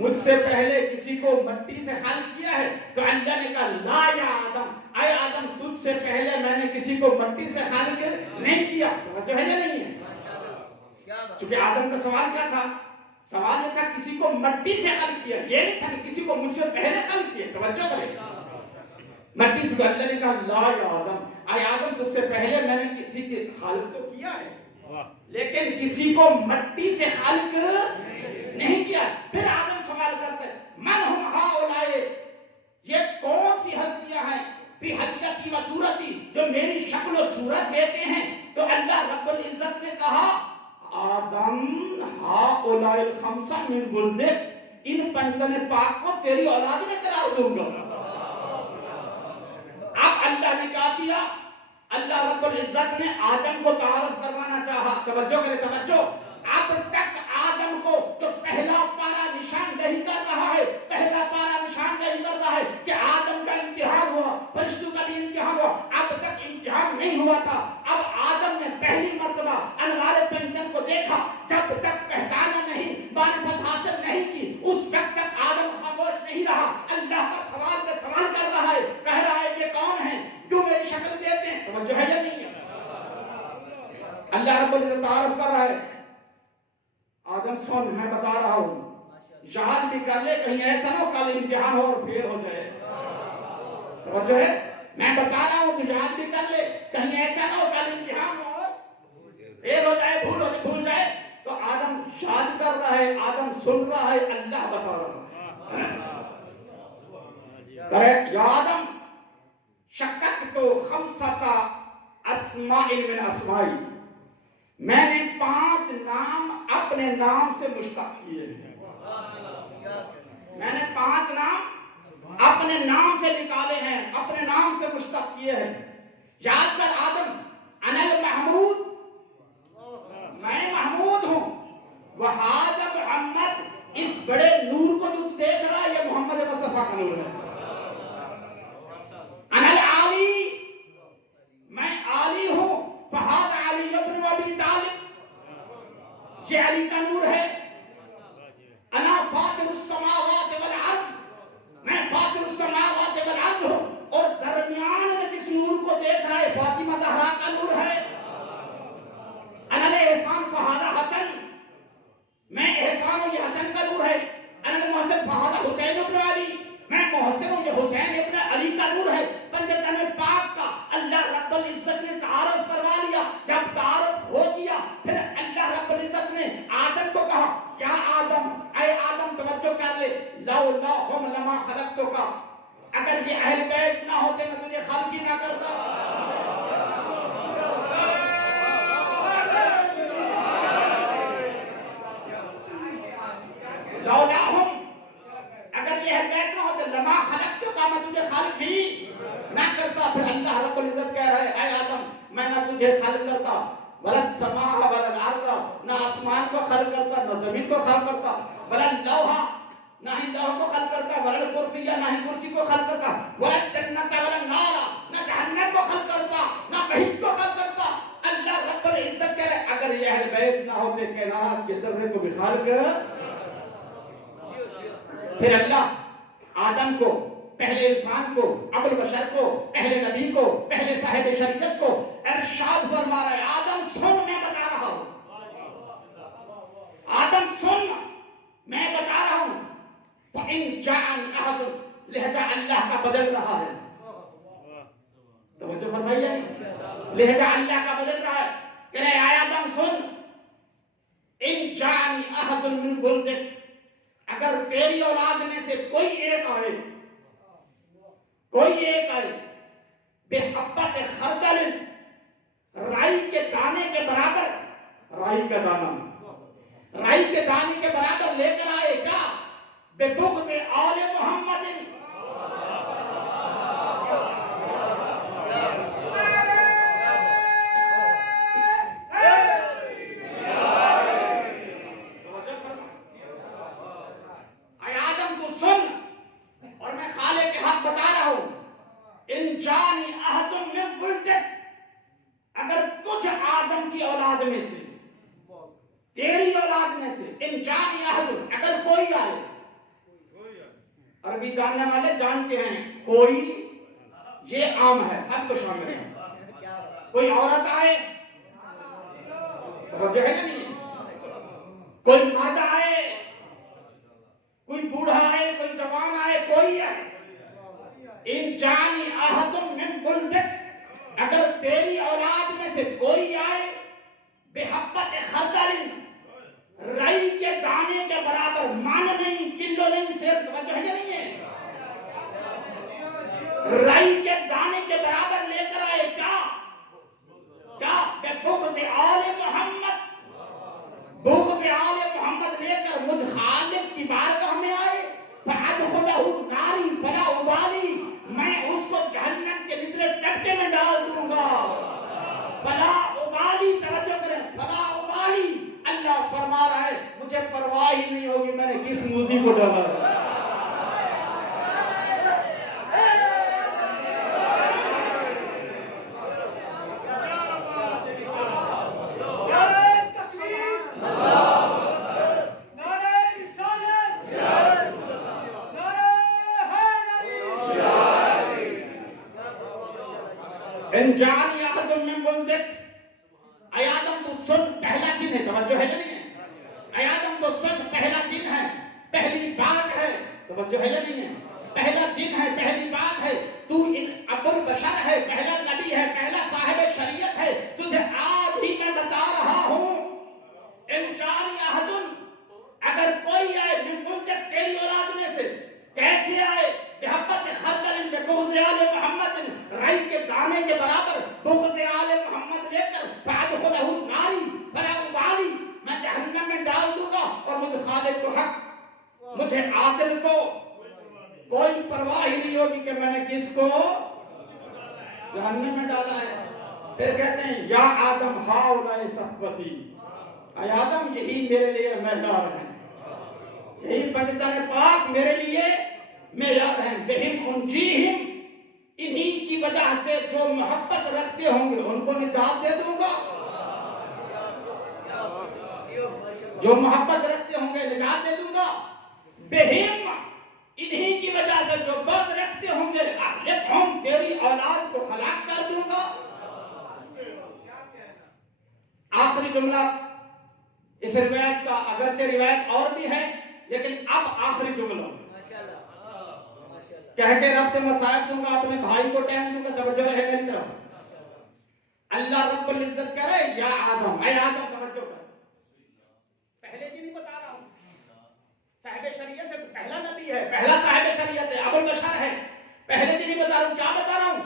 مجھ سے پہلے کسی کو مٹی سے خلق کیا ہے؟ تو اللہ نے کہا لا یا آدم, اے آدم تجھ سے پہلے میں نے کسی کو مٹی سے خلق نہیں کیا. جو ہے یا نہیں ہے؟ چونکہ آدم کا سوال کیا تھا؟ سوال یہ تھا کسی کو مٹی سے خلق کیا, یہ نہیں تھا کہ کسی کو مجھ سے پہلے خلق کیا. توجہ کریں مٹی سے. تو اللہ نے کہا لا یا آدم, اے آدم تجھ سے پہلے میں نے کسی کے خلق تو کیا ہے لیکن کسی کو مٹی سے خلق نہیں کیا. پھر آدم سوال کرتے من ہم ہؤلاء, یہ کون سی ہستیاں ہیں فی حقیقتی و صورتی جو میری شکل و صورت دیتے ہیں. تو اللہ رب العزت نے کہا آدم ہؤلاء الخمسہ من ولدک, ان پنجتن پاک کو تیری اولاد میں قرار دوں گا. اب اللہ نے کیا کیا؟ اللہ رب العزت نے آدم کو تعارف کروانا چاہا. توجہ کرے توجہ. اب تک آدم کو تو پہلا پارا نشاندہی کر رہا ہے, پہلا پارا نشاندہی کر رہا ہے کہ آدم کا امتحان ہوا, فرشتوں کا بھی امتحان ہوا. اب تک امتحان نہیں ہوا تھا. اب آدم نے پہلی مرتبہ انوار پنجتن کو دیکھا, جب تک پہچانا نہیں, معرفت حاصل نہیں کی, اس وقت تک آدم خاموش نہیں رہا. اللہ کا سوال پہ سوال کر رہا ہے, کہہ رہا ہے یہ کون ہیں جو میری شکل دیتے ہیں. توجہ ہے یا نہیں ہے؟ اللہ رب العزت تعارف کر رہا ہے. آدم سن, میں بتا رہا ہوں, یاد بھی کر لے کہیں ایسا نہ ہو کل امتحان ہو اور فیل ہو جائے. توجہ ہے, میں بتا رہا ہوں تو یاد بھی کر لے کہیں ایسا نہ ہو کل امتحان ہو اور فیل ہو جائے, بھول جائے. تو آدم یاد کر رہا ہے, آدم سن رہا ہے, اللہ بتا رہا ہے. کرے یا آدم شکک تو خمسہ اسماء من اسمائی, میں نے 5 نام اپنے نام سے مشتق کیے ہیں. میں نے 5 نام اپنے نام سے نکالے ہیں, اپنے نام سے مشتق کیے ہیں. یاد کر آدم, انا المحمود, میں محمود ہوں. وہذا محمد, اس بڑے نور کو جو دیکھ رہا ہے یہ محمد مصطفیٰ کا نور ہے. انا العالی, میں عالی ہوں. فہذا علی ابن ابی طالب, یہ علی کا نور ہے. انا فاطر السماوات والارض, میں فاطر السماوات والارض ہوں. اور درمیان میں جس نور کو دیکھ رہا ہے فاطمہ زہرا کا نور ہے. انا الاحسان فہذا حسن, میں احسان ہوں, یہ حسن کا نور ہے. انا المحسن فہذا حسین ابن علی, میں محسن ہوں, یہ حسین ابن علی کا نور ہے. پنجتن پاک کا اللہ رب العزت نے تعارف کروا لیا. جب تعارف ہو گیا پھر اللہ رب العزت نے آدم کو کہا یا آدم, اے آدم توجہ کر لے, لولا ہم لما خلقتک, اگر یہ اہل بیت نہ ہوتے میں تجھے خلق ہی نہ کرتا. لولا ہم, اگر یہ اہل بیت نہ ہوتے لما خلقتک, میں تجھے خلق ہی نہ کرتا. پھر اللہ رب العزت کہہ رہا ہے اے آدم میں نہ تجھے خلق کرتا, ولا السماء ولا الارض, نہ آسمان کو خلق کرتا, نہ زمین کو خلق کرتا, ولا اللوح, نہ ہی لوح کو خلق کرتا, ولا الکرسی, نہ ہی کرسی کو خلق کرتا, ولا الجنت ولا النار, نہ جہنم کو خلق کرتا, نہ بہشت کو خلق کرتا. اللہ رب العزت کہہ رہا ہے اگر یہ اہل بیت نہ ہوتے کائنات کے ذرے کو بھی خلق. پھر اللہ آدم کو, پہلے انسان کو, ابو البشر کو, پہلے نبی کو, پہلے صاحب شریعت کو ارشاد فرما رہا ہے آدم سن, میں بتا رہا ہوں. آدم سن, میں بتا رہا ہوں. فَإِن توجہ فرمائیے. لہذا اللہ کا بدل رہا ہے کہ اے آدم سن، ان جانی احد من ولدک، اگر تیری اولاد میں سے کوئی ایک آئے بے حبت خردل، رائی کے دانے کے برابر، رائی کے دانے کے برابر لے کر آئے کیا؟ بے بغض آل محمد، انجانی احد من ولدک، اگر تجھ آدم کی اولاد میں سے، تیری اولاد میں سے، انجانی احد، اگر کوئی آئے، عربی جاننے والے جانتے ہیں کوئی یہ عام ہے، سب کو شامل ہے. کوئی عورت آئے تو ہے یا نہیں، کوئی مرد آئے، کوئی بوڑھا آئے، کوئی جوان آئے، کوئی آئے، ان جانی احد من ولدک، اگر تیری اولاد میں سے کوئی آئے بے حبت خردل، رائی کے دانے کے برابر، مان نہیں، کلو نہیں، صرف توجہ ہے نہیں ہے، رائی کے دانے کے برابر لے کر آئے کیا کہ بغض آل محمد، بغض آل محمد لے کر مجھ خالق کی بارگاہ میں آئے، فَأَدْخُلَهُ نَارِي فَلَا أُبَالِي، میں اس کو جہنم کے نچلے طبقے میں ڈال دوں گا. فلا ابالی، توجہ کریں، فلا ابالی، اللہ فرما رہا ہے مجھے پرواہ ہی نہیں ہوگی میں نے کس موذی کو ڈالا ہے. انجانی احد من ولدک، اے آدم تو سن، پہلا دن ہے، توجہ ہے یا نہیں ہے، اے آدم تو سن، پہلا دن ہے، پہلی بات ہے، توجہ ہے یا نہیں ہے، پہلا دن ہے، پہلی بات ہے، تو ابو البشر ہے، پہلا نبی ہے، پہلا صاحب شریعت ہے، تجھے آج ہی میں بتا رہا ہوں، انجانی احد، اگر کوئی آئے من ولدک، تیری اولاد میں سے، کیسے آئے؟ بحبت خردل ببغض آل محمد، رائی کے دانے کے برابر بغض آل محمد لے کر فَأَدْخُلَهُ نَارِي فَلَا أُبَالِي، میں جہنم میں ڈال دوں گا، اور مجھے خالق کو حق، مجھے عادل کو کوئی پرواہ ہی نہیں ہوگی کہ میں نے کس کو جہنم میں ڈالا ہے. پھر کہتے ہیں یا آدم ہاؤلائی صحبتی، اے آدم یہی میرے لیے معیار ہیں، یہی پنجتن پاک میرے لیے معیار ہیں. بہم انجیہم، انہی کی وجہ سے جو محبت رکھتے ہوں گے ان کو نجات دے دوں گا، جو محبت رکھتے ہوں گے نجات دے دوں گا. بہم، انہی کی وجہ سے جو بغض رکھتے ہوں گے اہلکہم، تیری اولاد کو ہلاک کر دوں گا. آخری جملہ اس روایت کا، اگرچہ روایت اور بھی ہے لیکن اب آخری جملہ کہہ کے رب سے مصائب دوں گا، اپنے بھائی کو ٹائم دوں گا. توجہ رہے میری طرف. اللہ رب العزت کرے یا آدم، اے آدم توجہ کر، پہلے بھی نہیں بتا رہا ہوں، صاحب شریعت ہے تو پہلا نبی ہے، پہلا صاحب شریعت ہے، ابو البشر ہے، پہلے بھی نہیں بتا رہا ہوں، کیا بتا رہا ہوں؟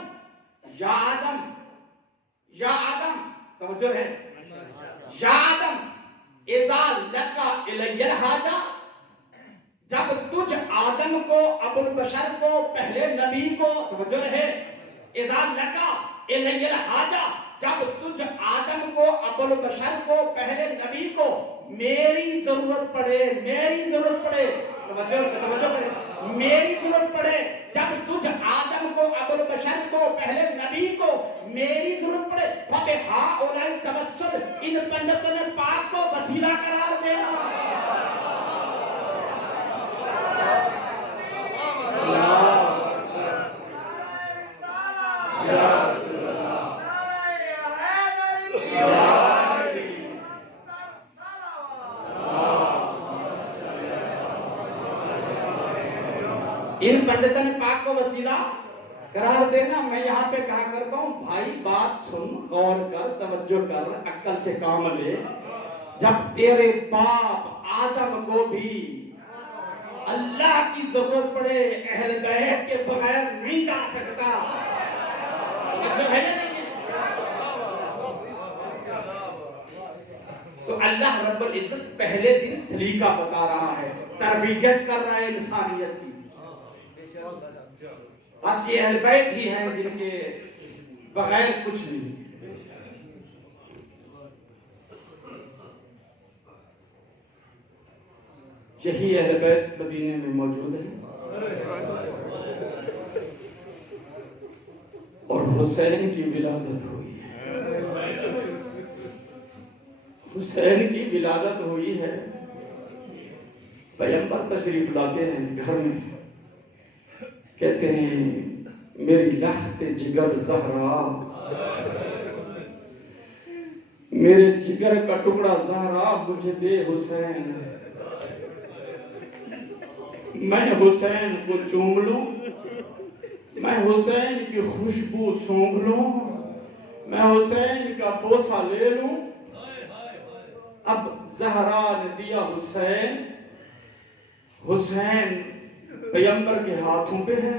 یا آدم، یا آدم، توجہ ہے، یا آدم اذا لکا الی الحاجہ، جب تجھ آدم کو، ابو البشر کو، پہلے نبی کو، توجہ رہے، اذا لکا الی الحاجہ، جب تجھ آدم کو، ابو البشر کو، پہلے نبی کو میری ضرورت پڑے، میری ضرورت پڑے، توجہ کرے، میری ضرورت پڑے، جب تجھ آدم کو، ابو البشر کو، پہلے نبی کو میری ضرورت پڑے، فَبِهَٰؤُلَاءِ التَّوَسُّلِ، ان پنجتن پاک کو وسیلہ قرار دینا. ان پنجتن پاک کو وسیلہ قرار دینا میں یہاں پہ کہا کرتا ہوں بھائی بات سن غور کر توجہ کر عقل سے کام لے جب تیرے باپ آدم کو بھی اللہ کی ضرورت پڑے اہل بیت کے بغیر نہیں جا سکتا جو ہے نا تو اللہ رب العزت پہلے دن سلیقہ بتا رہا ہے تربیت کر رہا ہے انسانیت کی بس یہ اہل بیت ہی ہیں جن کے بغیر کچھ نہیں یہی اہل بیت مدینے میں موجود ہے اور حسین کی ولادت ہوئی ہے حسین کی ولادت ہوئی ہے پیغمبر تشریف لاتے ہیں گھر میں کہتے ہیں میری لخت جگر زہرا میرے جگر کا ٹکڑا زہرا مجھے دے حسین میں حسین کو چوم لوں میں حسین کی خوشبو سونگھ لوں میں حسین کا بوسہ لے لوں اب زہرا نے دیا حسین حسین پیغمبر کے ہاتھوں پہ ہے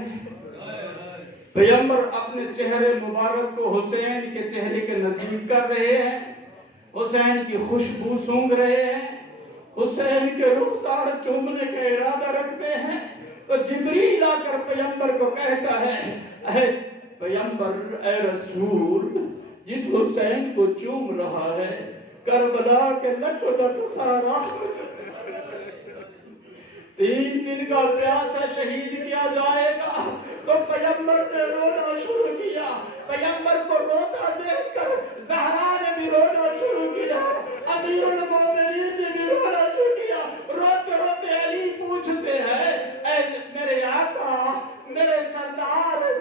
پیغمبر اپنے چہرے مبارک کو حسین کے چہرے کے نزدیک کر رہے ہیں حسین کی خوشبو سونگھ رہے ہیں حسین کے رخسار چومنے کا ارادہ رکھتے ہیں تو جبریل آ کر پیغمبر کو کہتا ہے اے پیغمبر اے رسول جس حسین کو چوم رہا ہے کربلا کے لک سارا 3 دن کا پیاسا شہید کیا جائے گا تو پیغمبر نے رونا شروع کیا پیغمبر کو روتا دیکھ کر زہرا نے بھی رونا شروع کیا امیر المومنین نے بھی رونا شروع کیا روتے روتے علی پوچھتے ہیں اے میرے آقا میرے سردار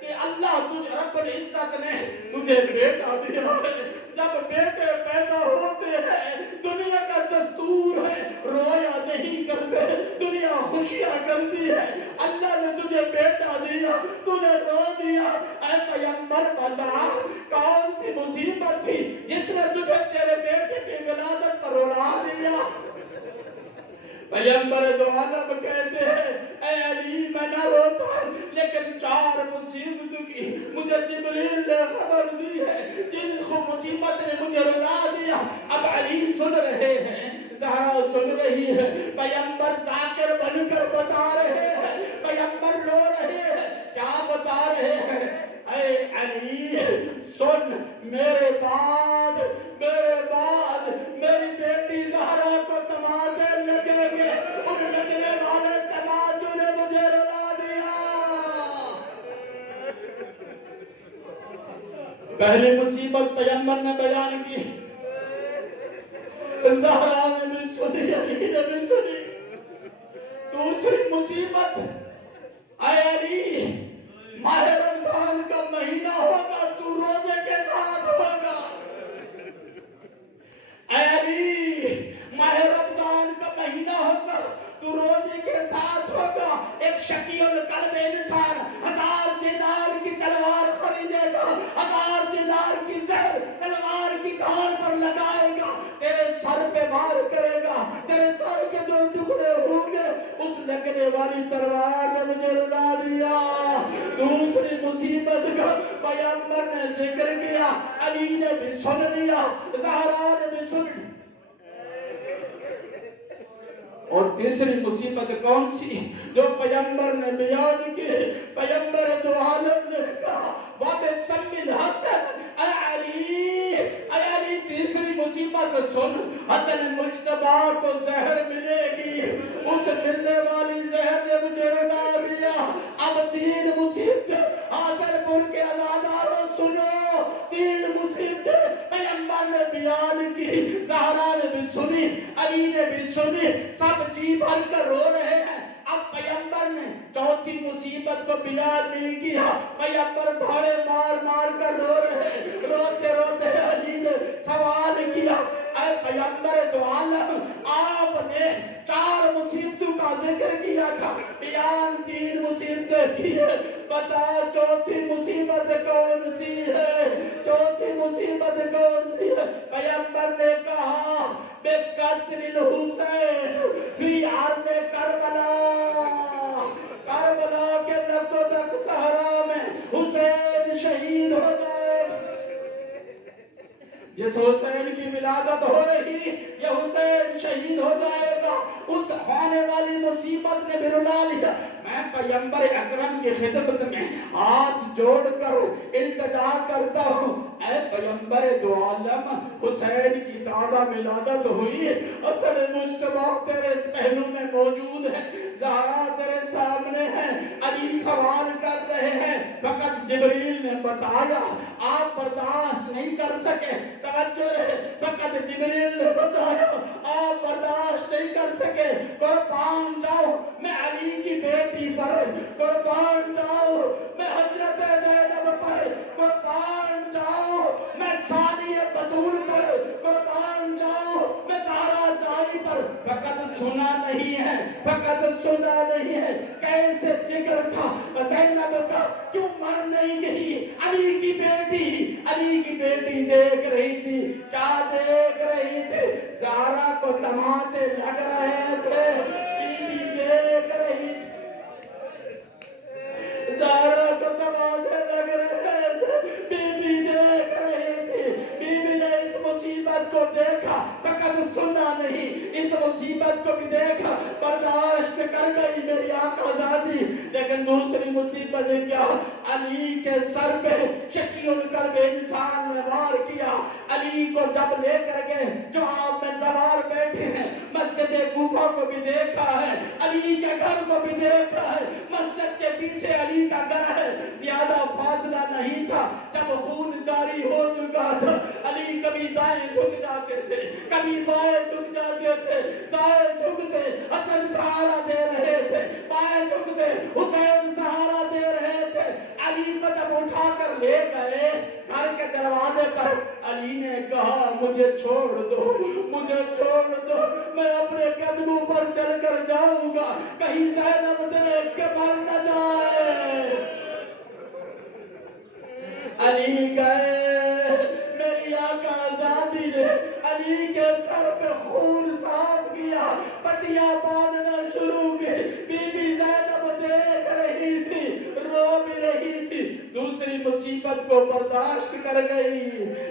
کہ اللہ تجھے رب العزت نے تجھے بیٹا دیا ہے جب بیٹے پیدا ہوتے ہیں دنیا کا دستور ہے رویا نہیں کرتے دنیا خوشیاں کرتی ہے اللہ نے تجھے بیٹا دیا تو نے رو دیا اے پیغمبر بتا کون سی مصیبت تھی جس نے تجھے تیرے بیٹے کی ولادت پر رلا دیا پیغمبر دو عالم کہتے ہیں اے علی میں نہ روتا لیکن 4 مصیبت کی مجھے جبریل نے خبر دی ہے جن مصیبت نے مجھے رلا دیا اب علی سن رہے ہیں زہرا سن رہی ہے پیغمبر ذاکر بن کر بتا رہے ہیں پیغمبر رو رہے ہیں کیا بتا رہے ہیں اے علی سن میرے بعد میری بیٹی زہرا کو تماشے لگیں گے ان لگنے والے تماشوں نے مجھے رلا دیا پہلی مصیبت پیغمبر نے بیان کی زہرا نے بھی سنی علی نے بھی سنی دوسری مصیبت اے علی ماہ رمضان کا مہینہ ہوگا تو روزے کے ساتھ ہوگا اے علی ماہ رمضان کا مہینہ ہوگا تو روزے کے ساتھ ہوگا ایک شقی القلب انسان 1000 دینار کی تلوار خریدے گا 1000 دینار کی زہر تلوار کی دھار پر لگائے گا تیرے سر پہ وار کرے گا تیرے سر کے 2 ٹکڑے ہوں گے اس لگنے والی تلوار نے مجھے رلا دیا دوسری مصیبت کا پیغمبر نے ذکر کیا علی نے بھی سن لیا زہرا نے بھی سن لیا اور تیسری مصیبت کون سی جو پیغمبر نے بیان کی پیغمبر دو عالم نے کہا وَبِسَمِّ الْحَسَنِ اے علی تیسری مصیبت سن حسن مجتبی کو زہر ملے گی اس ملنے والی زہر نے مجھے رلا دیا اب 3 مصیبت حاصل پور کے ازاداروں سنو 3 مصیبت پیغمبر نے بیان کی زہرا نے بھی سنی علی نے بھی سنی سب جی بھر کر رو رہے ہیں اب پیغمبر نے چوتھی مصیبت کو بیان نہیں کیا پیغمبر بھاڑے مار کر رو رہے روتے روتے علی نے سوال کیا اے پیغمبر دو عالم آپ نے 4 مصیبتوں کا ذکر کیا تھا بیان 3 مصیبتیں کی ہے بتا چوتھی جس حسین کی ولادت ہو رہی یہ حسین شہید ہو جائے گا، اس ہونے والی مصیبت نے بھی رلا لیا۔ میں پیغمبر اکرم کی خدمت میں ہاتھ جوڑ کر التجا کرتا ہوں، اے پیغمبر دو عالم، حسین کی تازہ ولادت ہوئی، اصل مجتبی تیرے پہلو میں موجود ہے، زہرا تیرے سامنے ہے، علی سوال کر رہے ہیں، فقط جبریل نے بتایا، آپ برداشت نہیں کر سکے، توجہ رہے، فقط جبریل نے بتایا، آپ برداشت نہیں کر سکے، قربان جاؤ میں علی کی بیٹی پر، قربان جاؤ میں حضرت زینب پر، قربان جاؤ میں ثانی بطول پر، قربان جاؤ میں زہرا جائی پر، فقط سنا نہیں ہے، فقط سنا نہیں ہے، کیسے جگر تھا زینب کا، کیوں مر نہیں گئی، علی کی بیٹی دیکھ رہی تھی، کیا دیکھ رہی تھی، زہرا کو تماچے لگ رہے تھے، بیوی دیکھ رہی تھی، زہرا کو تماچے لگ رہے تھے، بیوی دیکھ رہی تھی، بیوی نے اس مصیبت کو دیکھا، فقط سنا نہیں، اس مصیبت کو بھی دیکھا، برداشت کر گئی میری آقا زادی، لیکن دوسری مصیبت کیا، علی کے سر پہ شکی القلب انسان نے وار کیا، علی کو جب لے کر گئے جو آپ میں سوار بیٹھے ہیں، مسجد کوفہ کو بھی دیکھا ہے، علی کے گھر کو بھی دیکھا ہے، مسجد کے پیچھے علی کا گھر ہے، زیادہ فاصلہ نہیں تھا، جب خون جاری ہو چکا تھا، علی کبھی دائیں جھک جاتے تھے، کبھی بائیں جھک جاتے تھے، دائیں جھکتے حسن سہارا دے رہے تھے، بائیں جھکتے حسین سہارا دے رہے تھے، علی کو جب اٹھا کر لے گئے گھر کے دروازے پر، علی نے کہا مجھے چھوڑ دو، مجھے چھوڑ دو، میں اپنے قدموں پر چل کر جاؤں گا، کہیں زینب دیکھ کے مر نہ جائے۔ علی گئے، میری آقا زادی نے علی کے سر پہ خون صاف کیا، پٹیاں باندھنا شروع کی، بی بی زینب دیکھ رہی تھی، رو بھی رہی تھی، دوسری مصیبت کو برداشت کر گئی،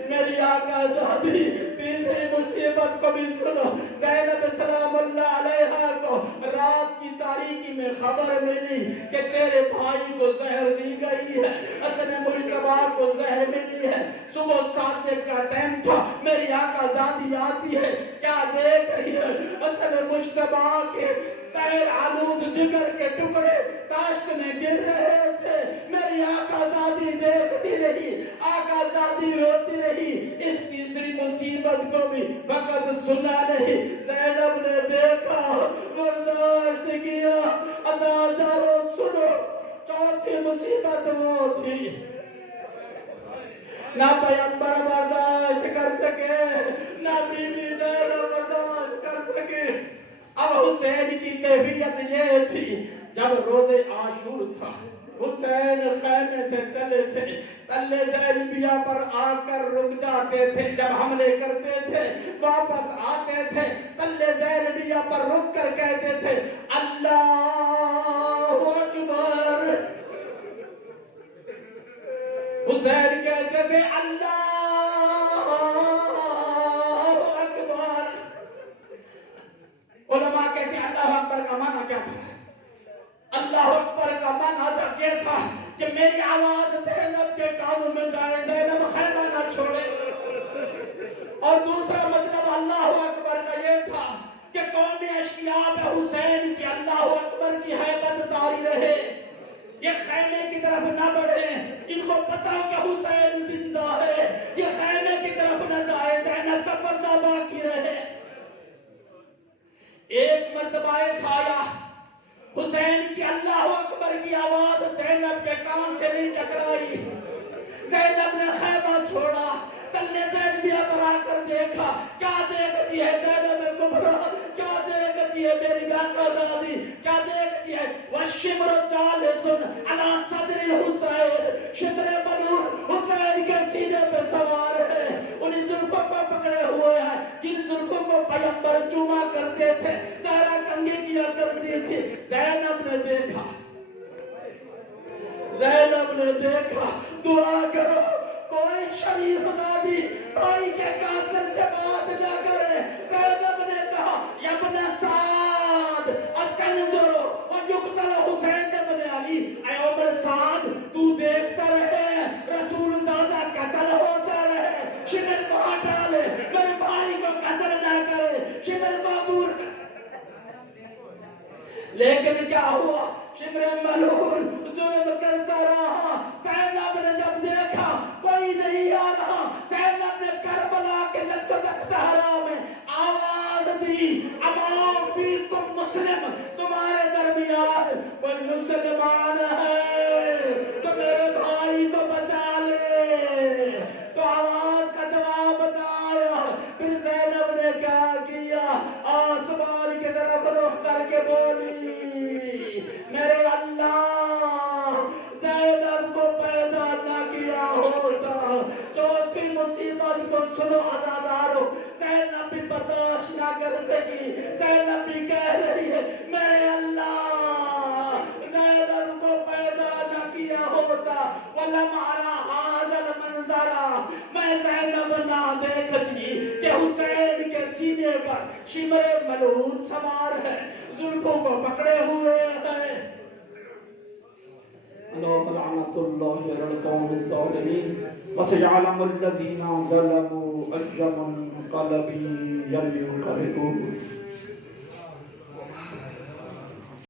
میری آقا زادی تیسری مصیبت کو بھی سنو، زینب سلام اللہ علیہا کو رات کی تاریکی میں خبر ملی کہ تیرے بھائی کو زہر دی گئی ہے، حسن مجتبی کو زہر ملی ہے، صبح 7 کا ٹائم تھا، میری آقا زادی آتی ہے، کیا دیکھ رہی ہے، حسن مجتبی کے زہر آلود جگر کے ٹکڑے تاشت میں گر رہے تھے، میری آقا زادی دیکھتی رہی، آقا زادی روتی رہی، اس تیسری مصیبت کو بھی فقط سنا نہیں، زینب نے دیکھا، برداشت کیا، عزادارو سنو، چوتھی مصیبت وہ تھی، نہ پیغمبر برداشت کر سکے، نہ بی بی زینب برداشت کر سکے، اب حسین کی کیفیت یہ تھی، جب روز عاشور تھا، حسین خیمے سے چلے تھے، تلے زینبیہ پر آ کر رک جاتے تھے، جب حملے کرتے تھے واپس آتے تھے، تلے زینبیہ پر رک کر کہتے تھے اللہ اکبر، حسین کہتے تھے اللہ اکبر، علماء کہتے ہیں اللہ اکبر کا معنی کیا تھا؟ اللہ اکبر کا معنی کیا تھا کہ میری آواز زینب کے کانوں میں جائے، زینب خیمہ نہ چھوڑے، اور دوسرا مطلب اللہ اکبر کا یہ تھا کہ قوم اشقیاء پہ حسین کی اللہ اکبر کی ہیبت طاری رہے، یہ خیمے کی طرف نہ بڑھے، ان کو پتا کہ حسین زندہ ہے، یہ خیمے کی طرف نہ جائے، زینب کا پردہ باقی رہے۔ ایک مرتبہ ایسا آیا، حسین کی اللہ اکبر کی آواز زینب کے کان سے نہیں ٹکرائی، زینب نے خیمہ چھوڑا، تلے زینبیہ پر آ کر دیکھا، کیا دیکھتی ہے زینب کبریٰ، کیا دیکھتی ہے میری آقا زادی، کیا دیکھتی ہے، وَالشِّمْرُ جَالِسٌ عَلَى صَدْرِ الْحُسَيْنِ، شمر بلور حسین کے سینے پہ سوار ہے، انہیں زلفوں کو پکڑے ہوئے ہیں، جن زلفوں کو پیغمبر چوما کرتے تھے، زہرا کنگھی کیا کرتی تھی، زینب نے دیکھا، زینب نے دیکھا، دعا کرو کوئی شریف زادی کوئی کے قاتل سے بات نہ کرے. زینب نے کہا یا ابن سعد الکنزر ویقتل حسین ابن علی. اے عمر سعد تو دیکھتا رہے رسول زادہ قتل ہوتا رہے. شمر کو ہٹا لے, میرے بھائی کو قتل نہ کرے, شمر کو دور کر. لیکن کیا ہوا؟ شمر ملعون ظلم کرتا رہا. زینب نے جب دیکھا کوئی نہیں آ رہا, زینب نے کربلا کے لگدک صحرا میں آواز دی, امام فیکم مسلم, تمہارے درمیان کوئی مسلمان ہے تو میرے بھائی کو بچا لے. تو آواز کا جواب نہ آیا. پھر زینب نے کیا کیا؟ آسمان کی طرف رخ کر کے بولی, میرے اللہ زینب کو پیدا نہ کیا ہوتا. چوتھی مصیبت کو سنو عزادارو, زینب بھی برداشت نہ کر سکی. زینب بھی کہہ رہی ہے میرے اللہ زینب کو پیدا نہ کیا ہوتا وَلَمْ عَلَى هَذَا الْمَنْظَرَ, میں زینب نہ دیکھتی کہ حسین کے سینے پر شمر ملعون سوار ہے, زلفوں کو پکڑے ہوئے ہے. اللهم لعنة الله على القوم الظالمين وسيعلم الذين ظلموا أي منقلب ينقلبون.